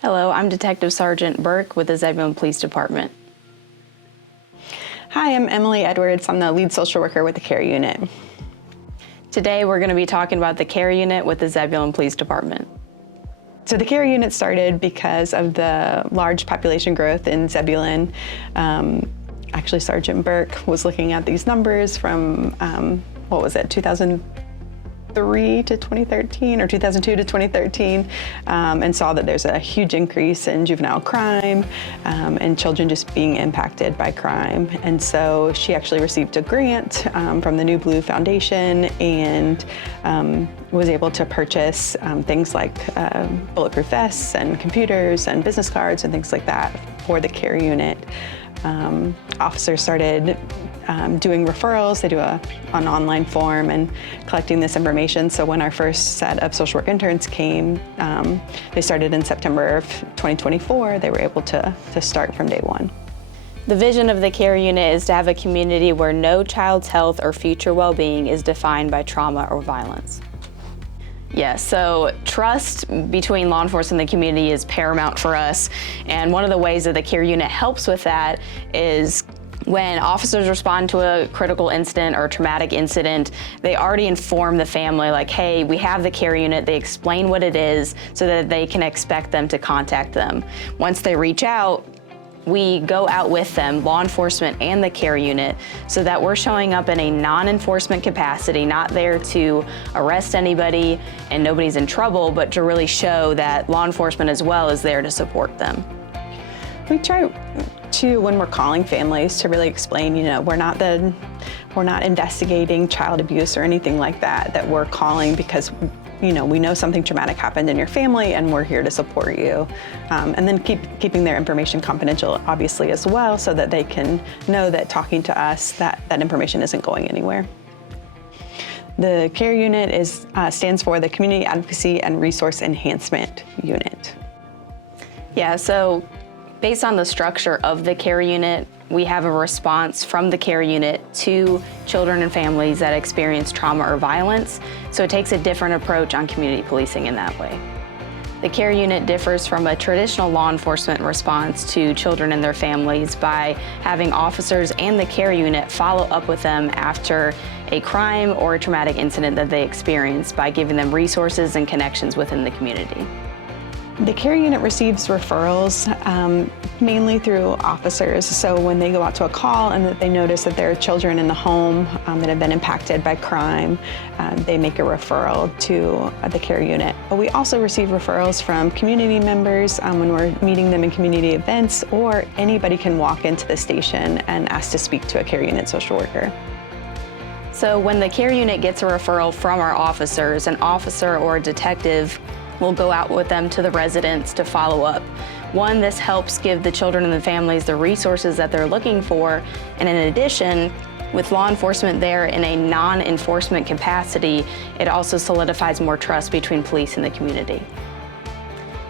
Hello, I'm Detective Sergeant Burke with the Zebulon Police Department. Hi, I'm Emily Edwards. I'm the lead social worker with the CARE unit. Today we're going to be talking about the CARE unit with the Zebulon Police Department. So the CARE unit started because of the large population growth in Zebulon. Actually, Sergeant Burke was looking at these numbers from, 2003 to 2013 or 2002 to 2013, and saw that there's a huge increase in juvenile crime and children just being impacted by crime. And so she actually received a grant from the New Blue Foundation and was able to purchase things like bulletproof vests and computers and business cards and things like that for the CARE unit. Officers started doing referrals. They do an online form and collecting this information. So when our first set of social work interns came, they started in September of 2024. They were able to start from day one. The vision of the CARE unit is to have a community where no child's health or future well-being is defined by trauma or violence. Yeah, so trust between law enforcement and the community is paramount for us. And one of the ways that the CARE unit helps with that is when officers respond to a critical incident or a traumatic incident, they already inform the family like, hey, we have the CARE unit. They explain what it is so that they can expect them to contact them. Once they reach out, we go out with them, law enforcement and the CARE unit, so that we're showing up in a non-enforcement capacity, not there to arrest anybody and nobody's in trouble, but to really show that law enforcement as well is there to support them. We try to, when we're calling families, to really explain, we're not investigating child abuse or anything like that, that we're calling because we know something traumatic happened in your family and we're here to support you. And then keeping their information confidential, obviously, as well, so that they can know that talking to us, that information isn't going anywhere. The CARE unit stands for the Community Advocacy and Resource Enhancement Unit. Yeah, so based on the structure of the CARE unit, we have a response from the CARE unit to children and families that experience trauma or violence. So it takes a different approach on community policing in that way. The CARE unit differs from a traditional law enforcement response to children and their families by having officers and the CARE unit follow up with them after a crime or a traumatic incident that they experienced by giving them resources and connections within the community. The CARE unit receives referrals mainly through officers. So when they go out to a call and that they notice that there are children in the home that have been impacted by crime, they make a referral to the CARE unit. But we also receive referrals from community members when we're meeting them in community events, or anybody can walk into the station and ask to speak to a CARE unit social worker. So when the CARE unit gets a referral from our officers, an officer or a detective will go out with them to the residents to follow up. One, this helps give the children and the families the resources that they're looking for. And in addition, with law enforcement there in a non-enforcement capacity, it also solidifies more trust between police and the community.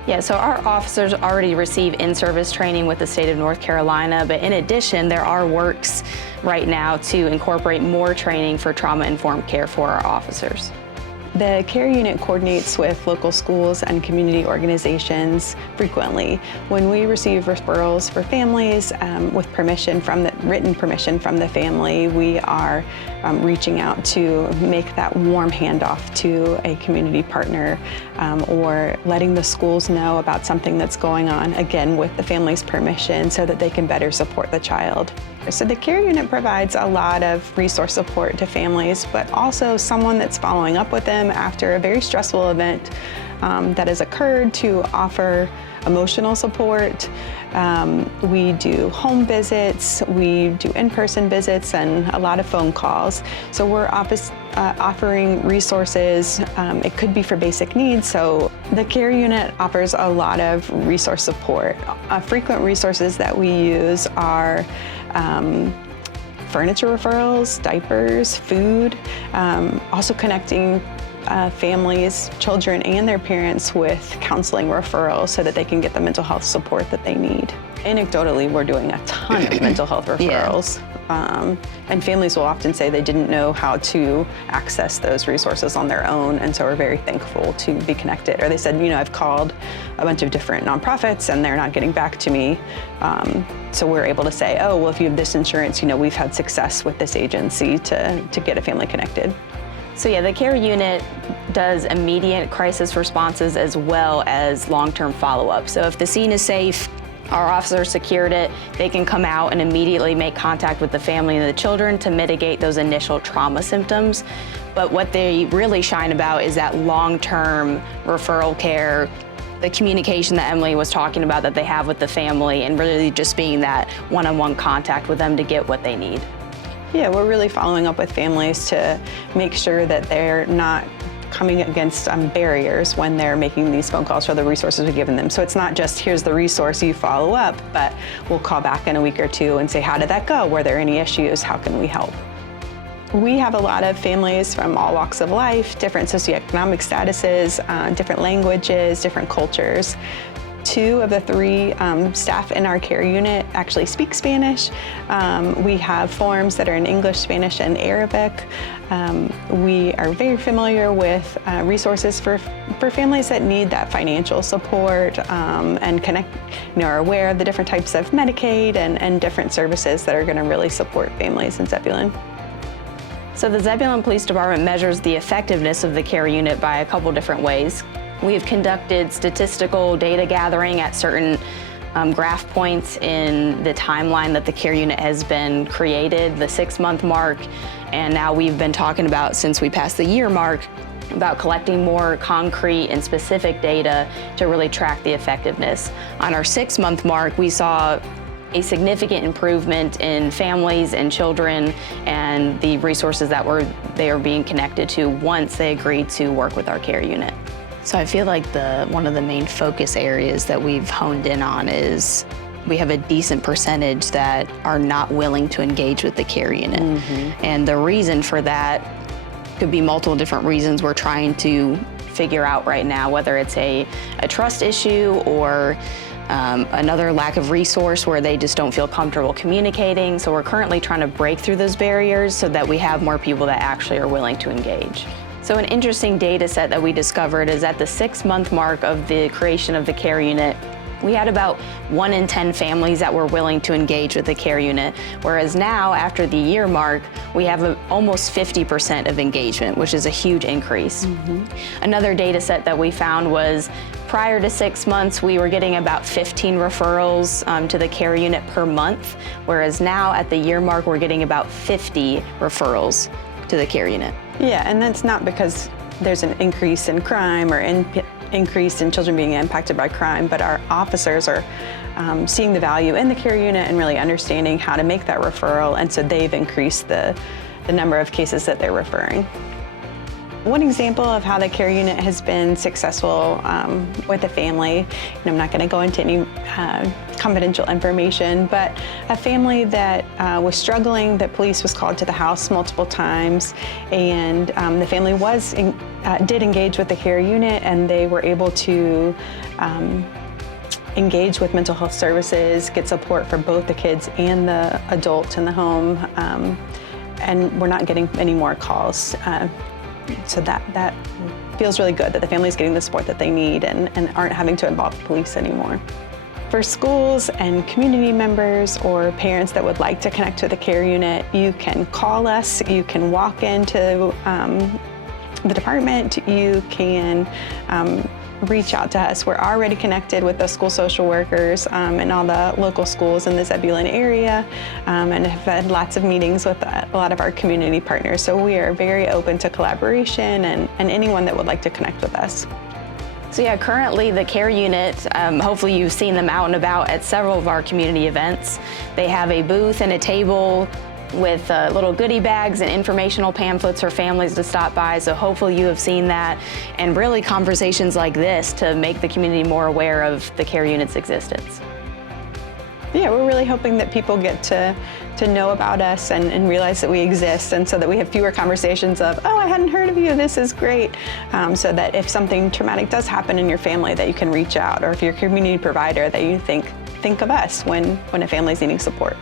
Yeah, so our officers already receive in-service training with the state of North Carolina, but in addition, there are works right now to incorporate more training for trauma-informed care for our officers. The CARE unit coordinates with local schools and community organizations frequently. When we receive referrals for families with written permission from the family, we are reaching out to make that warm handoff to a community partner or letting the schools know about something that's going on, again, with the family's permission, so that they can better support the child. So the CARE unit provides a lot of resource support to families, but also someone that's following up with them after a very stressful event that has occurred, to offer emotional support. We do home visits, we do in-person visits, and a lot of phone calls. So we're offering resources. It could be for basic needs. So the CARE unit offers a lot of resource support. Frequent resources that we use are furniture referrals, diapers, food, also connecting families, children, and their parents with counseling referrals so that they can get the mental health support that they need. Anecdotally, we're doing a ton of mental health referrals. And families will often say they didn't know how to access those resources on their own, and so are very thankful to be connected. Or they said, I've called a bunch of different nonprofits and they're not getting back to me. So we're able to say, oh, well, if you have this insurance, we've had success with this agency to get a family connected. So yeah, the care unit does immediate crisis responses as well as long-term follow-up. So if the scene is safe, our officers secured it, they can come out and immediately make contact with the family and the children to mitigate those initial trauma symptoms. But what they really shine about is that long-term referral care, the communication that Emily was talking about that they have with the family, and really just being that one-on-one contact with them to get what they need. Yeah, we're really following up with families to make sure that they're not coming against barriers when they're making these phone calls for the resources we've given them. So it's not just, here's the resource, you follow up, but we'll call back in a week or two and say, how did that go? Were there any issues? How can we help? We have a lot of families from all walks of life, different socioeconomic statuses, different languages, different cultures. 2 of the 3 staff in our care unit actually speak Spanish. We have forms that are in English, Spanish, and Arabic. We are very familiar with resources for families that need that financial support and are aware of the different types of Medicaid and different services that are going to really support families in Zebulon. So the Zebulon Police Department measures the effectiveness of the care unit by a couple different ways. We have conducted statistical data gathering at certain graph points in the timeline that the care unit has been created, the 6-month mark, and now we've been talking about, since we passed the year mark, about collecting more concrete and specific data to really track the effectiveness. On our 6-month mark, we saw a significant improvement in families and children and the resources that they are being connected to once they agreed to work with our care unit. So I feel like one of the main focus areas that we've honed in on is we have a decent percentage that are not willing to engage with the care unit. Mm-hmm. And the reason for that could be multiple different reasons we're trying to figure out right now, whether it's a trust issue or another lack of resource where they just don't feel comfortable communicating. So we're currently trying to break through those barriers so that we have more people that actually are willing to engage. So an interesting data set that we discovered is at the 6-month mark of the creation of the care unit, we had about 1 in 10 families that were willing to engage with the care unit, whereas now, after the year mark, we have almost 50% of engagement, which is a huge increase. Mm-hmm. Another data set that we found was prior to 6 months, we were getting about 15 referrals to the care unit per month, whereas now at the year mark, we're getting about 50 referrals to the care unit. Yeah, and that's not because there's an increase in crime or increase in children being impacted by crime, but our officers are seeing the value in the care unit and really understanding how to make that referral, and so they've increased the number of cases that they're referring. One example of how the care unit has been successful with a family, and I'm not going to go into any confidential information, but a family that was struggling, that police was called to the house multiple times, and the family did engage with the care unit, and they were able to engage with mental health services, get support for both the kids and the adult in the home, and we're not getting any more calls. So that feels really good that the family's getting the support that they need and aren't having to involve the police anymore. For schools and community members or parents that would like to connect with the care unit, you can call us, you can walk into the department, you can reach out to us. We're already connected with the school social workers and all the local schools in the Zebulon area, and have had lots of meetings with a lot of our community partners. So we are very open to collaboration and anyone that would like to connect with us. So yeah, currently the care unit, hopefully you've seen them out and about at several of our community events. They have a booth and a table with little goodie bags and informational pamphlets for families to stop by. So hopefully you have seen that, and really conversations like this to make the community more aware of the care unit's existence. Yeah, we're really hoping that people get to know about us and realize that we exist, and so that we have fewer conversations of, oh, I hadn't heard of you, this is great. So that if something traumatic does happen in your family, that you can reach out, or if you're a community provider, that you think of us when a family's needing support.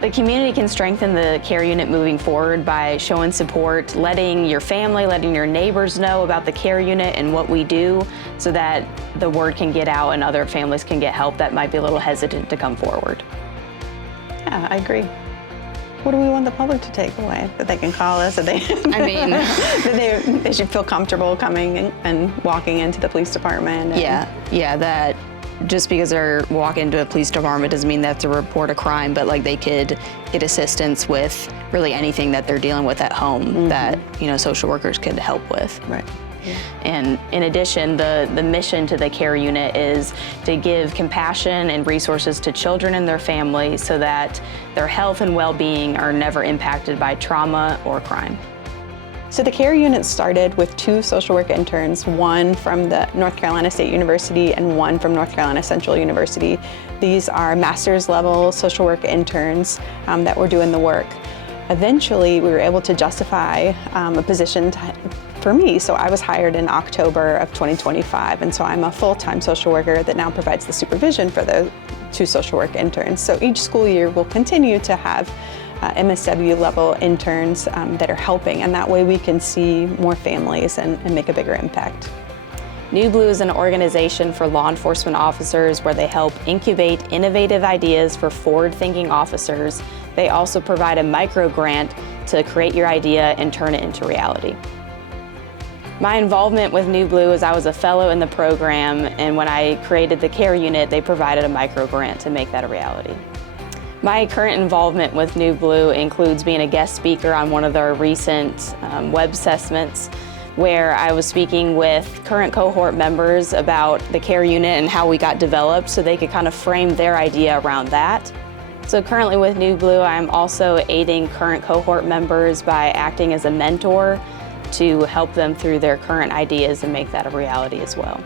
The community can strengthen the care unit moving forward by showing support, letting your family, letting your neighbors know about the care unit and what we do, so that the word can get out and other families can get help that might be a little hesitant to come forward. Yeah, I agree. What do we want the public to take away? That they can call us, that they, that they should feel comfortable coming and walking into the police department. Yeah, that just because they're walking into a police department doesn't mean they have to report a crime, but like they could get assistance with really anything that they're dealing with at home that, you know, social workers could help with. Right. And in addition, the mission to the care unit is to give compassion and resources to children and their families so that their health and well-being are never impacted by trauma or crime. So the care unit started with 2 social work interns, one from the North Carolina State University and one from North Carolina Central University. These are master's level social work interns that were doing the work. Eventually, we were able to justify a position for me, so I was hired in October of 2025, and so I'm a full-time social worker that now provides the supervision for the 2 social work interns. So each school year we'll continue to have MSW level interns that are helping, and that way we can see more families and make a bigger impact. New Blue is an organization for law enforcement officers where they help incubate innovative ideas for forward-thinking officers. They also provide a micro grant to create your idea and turn it into reality. My involvement with New Blue is I was a fellow in the program, and when I created the care unit, they provided a micro grant to make that a reality. My current involvement with New Blue includes being a guest speaker on one of their recent web assessments, where I was speaking with current cohort members about the care unit and how we got developed so they could kind of frame their idea around that. So currently with New Blue, I'm also aiding current cohort members by acting as a mentor to help them through their current ideas and make that a reality as well.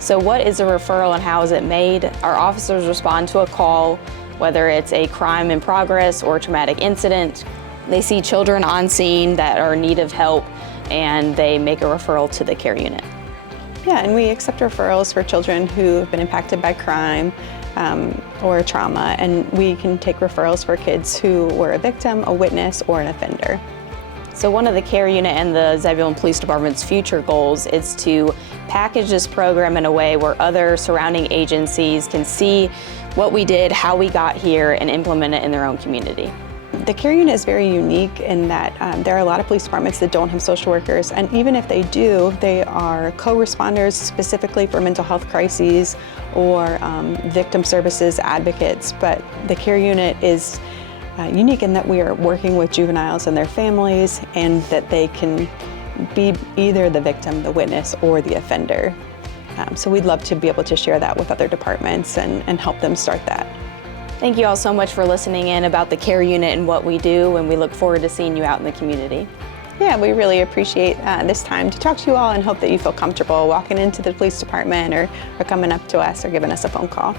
So what is a referral and how is it made? Our officers respond to a call, whether it's a crime in progress or a traumatic incident. They see children on scene that are in need of help, and they make a referral to the care unit. Yeah, and we accept referrals for children who have been impacted by crime or trauma, and we can take referrals for kids who were a victim, a witness, or an offender. So one of the care unit and the Zebulon Police Department's future goals is to package this program in a way where other surrounding agencies can see what we did, how we got here, and implement it in their own community. The care unit is very unique in that there are a lot of police departments that don't have social workers, and even if they do, they are co-responders specifically for mental health crises or victim services advocates. But the care unit is unique in that we are working with juveniles and their families, and that they can be either the victim, the witness, or the offender. So we'd love to be able to share that with other departments and help them start that. Thank you all so much for listening in about the care unit and what we do, and we look forward to seeing you out in the community. Yeah, we really appreciate this time to talk to you all and hope that you feel comfortable walking into the police department or coming up to us or giving us a phone call.